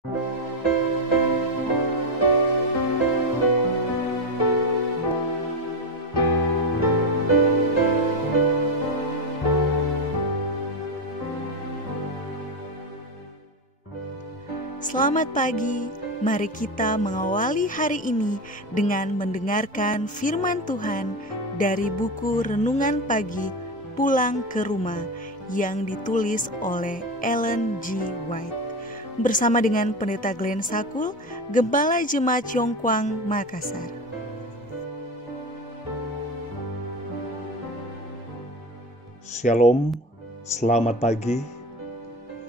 Selamat pagi, mari kita mengawali hari ini dengan mendengarkan firman Tuhan dari buku Renungan Pagi Pulang ke Rumah yang ditulis oleh Ellen G. White bersama dengan Pendeta Glenn Sakul, Gembala Jemaat Yongkwang, Makassar. Shalom, selamat pagi.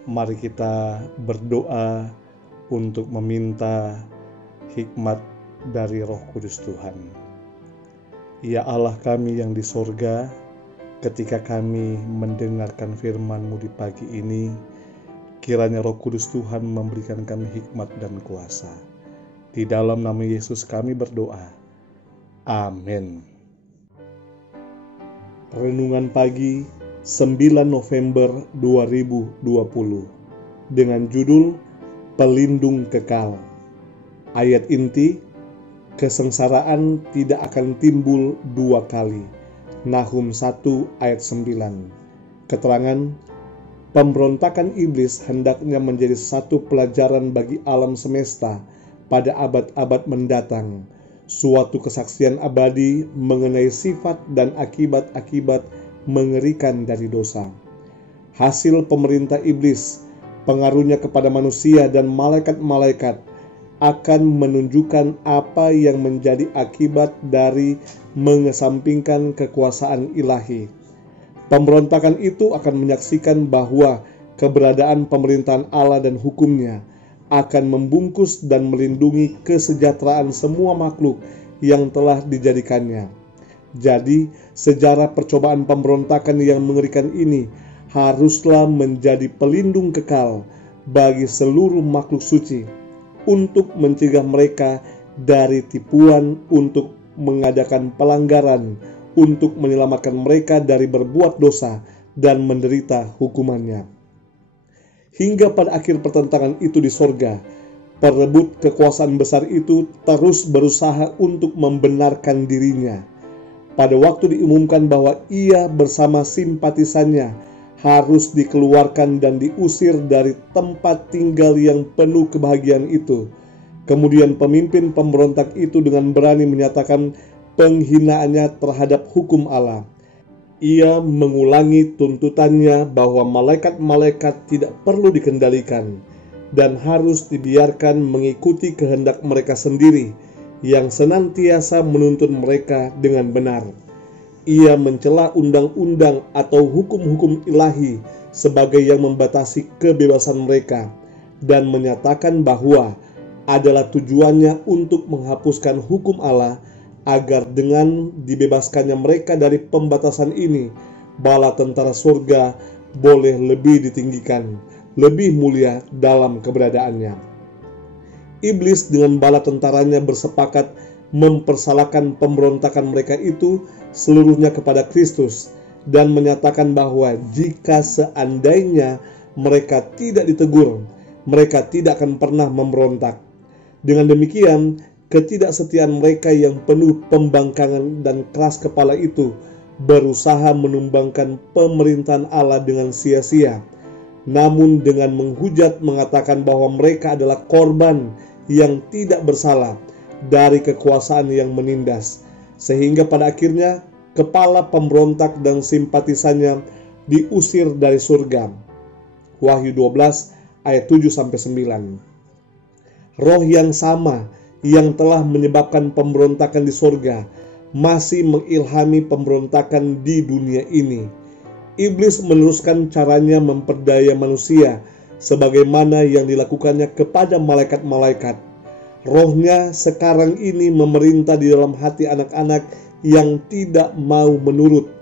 Mari kita berdoa untuk meminta hikmat dari Roh Kudus Tuhan. Ya Allah kami yang di sorga, ketika kami mendengarkan firman-Mu di pagi ini, kiranya Roh Kudus Tuhan memberikan kami hikmat dan kuasa. Di dalam nama Yesus kami berdoa. Amin. Renungan pagi 9 November 2020 dengan judul Pelindung Kekal. Ayat inti, kesengsaraan tidak akan timbul dua kali. Nahum 1 ayat 9. Keterangan, pemberontakan iblis hendaknya menjadi satu pelajaran bagi alam semesta pada abad-abad mendatang. Suatu kesaksian abadi mengenai sifat dan akibat-akibat mengerikan dari dosa. Hasil pemerintah iblis, pengaruhnya kepada manusia dan malaikat-malaikat akan menunjukkan apa yang menjadi akibat dari mengesampingkan kekuasaan ilahi. Pemberontakan itu akan menyaksikan bahwa keberadaan pemerintahan Allah dan hukumnya akan membungkus dan melindungi kesejahteraan semua makhluk yang telah dijadikannya. Jadi, sejarah percobaan pemberontakan yang mengerikan ini haruslah menjadi pelindung kekal bagi seluruh makhluk suci untuk mencegah mereka dari tipuan untuk mengadakan pelanggaran, untuk menyelamatkan mereka dari berbuat dosa dan menderita hukumannya. Hingga pada akhir pertentangan itu di sorga, perebut kekuasaan besar itu terus berusaha untuk membenarkan dirinya. Pada waktu diumumkan bahwa ia bersama simpatisannya harus dikeluarkan dan diusir dari tempat tinggal yang penuh kebahagiaan itu, kemudian pemimpin pemberontak itu dengan berani menyatakan penghinaannya terhadap hukum Allah. Ia mengulangi tuntutannya bahwa malaikat-malaikat tidak perlu dikendalikan dan harus dibiarkan mengikuti kehendak mereka sendiri yang senantiasa menuntun mereka dengan benar. Ia mencela undang-undang atau hukum-hukum ilahi sebagai yang membatasi kebebasan mereka dan menyatakan bahwa adalah tujuannya untuk menghapuskan hukum Allah agar dengan dibebaskannya mereka dari pembatasan ini, bala tentara surga boleh lebih ditinggikan, lebih mulia dalam keberadaannya. Iblis dengan bala tentaranya bersepakat mempersalahkan pemberontakan mereka itu seluruhnya kepada Kristus dan menyatakan bahwa jika seandainya mereka tidak ditegur, mereka tidak akan pernah memberontak. Dengan demikian, ketidaksetiaan mereka yang penuh pembangkangan dan keras kepala itu berusaha menumbangkan pemerintahan Allah dengan sia-sia, namun dengan menghujat mengatakan bahwa mereka adalah korban yang tidak bersalah dari kekuasaan yang menindas, sehingga pada akhirnya kepala pemberontak dan simpatisannya diusir dari surga. Wahyu 12 ayat 7-9. Roh yang sama yang telah menyebabkan pemberontakan di surga masih mengilhami pemberontakan di dunia ini. Iblis meneruskan caranya memperdaya manusia sebagaimana yang dilakukannya kepada malaikat-malaikat. Rohnya sekarang ini memerintah di dalam hati anak-anak yang tidak mau menurut.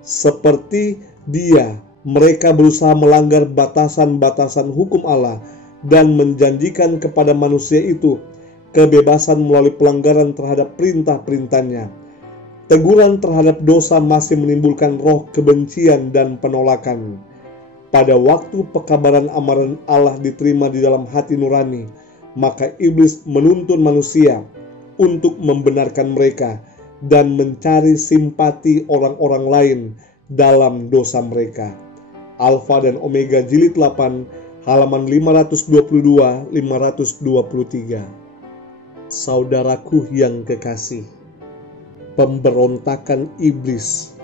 Seperti dia, mereka berusaha melanggar batasan-batasan hukum Allah dan menjanjikan kepada manusia itu kebebasan melalui pelanggaran terhadap perintah-perintahnya. Teguran terhadap dosa masih menimbulkan roh kebencian dan penolakan. Pada waktu pekabaran amaran Allah diterima di dalam hati nurani, maka iblis menuntun manusia untuk membenarkan mereka dan mencari simpati orang-orang lain dalam dosa mereka. Alfa dan Omega jilid 8 halaman 522-523. Saudaraku yang kekasih, pemberontakan iblis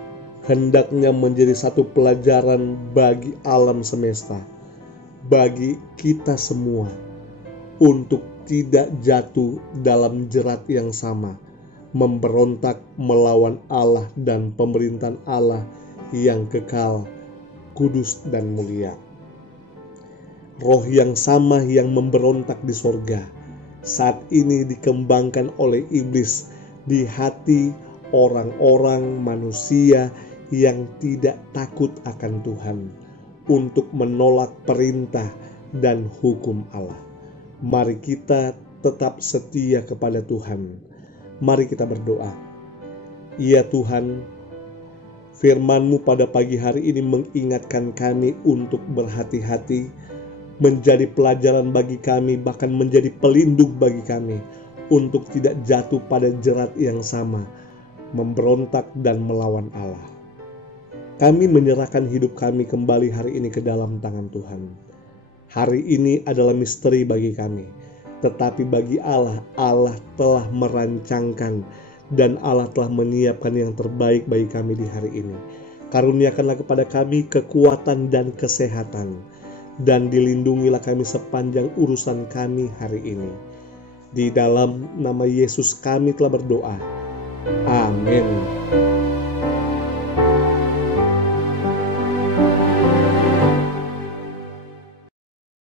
hendaknya menjadi satu pelajaran bagi alam semesta, bagi kita semua, untuk tidak jatuh dalam jerat yang sama, memberontak melawan Allah dan pemerintahan Allah yang kekal, kudus dan mulia. Roh yang sama yang memberontak di sorga saat ini dikembangkan oleh iblis di hati orang-orang manusia yang tidak takut akan Tuhan, untuk menolak perintah dan hukum Allah. Mari kita tetap setia kepada Tuhan. Mari kita berdoa. Ya Tuhan, firman-Mu pada pagi hari ini mengingatkan kami untuk berhati-hati, menjadi pelajaran bagi kami, bahkan menjadi pelindung bagi kami, untuk tidak jatuh pada jerat yang sama, memberontak dan melawan Allah. Kami menyerahkan hidup kami kembali hari ini ke dalam tangan Tuhan. Hari ini adalah misteri bagi kami, tetapi bagi Allah, Allah telah merancangkan dan Allah telah menyiapkan yang terbaik bagi kami di hari ini. Karuniakanlah kepada kami kekuatan dan kesehatan, dan dilindungilah kami sepanjang urusan kami hari ini. Di dalam nama Yesus kami telah berdoa. Amin.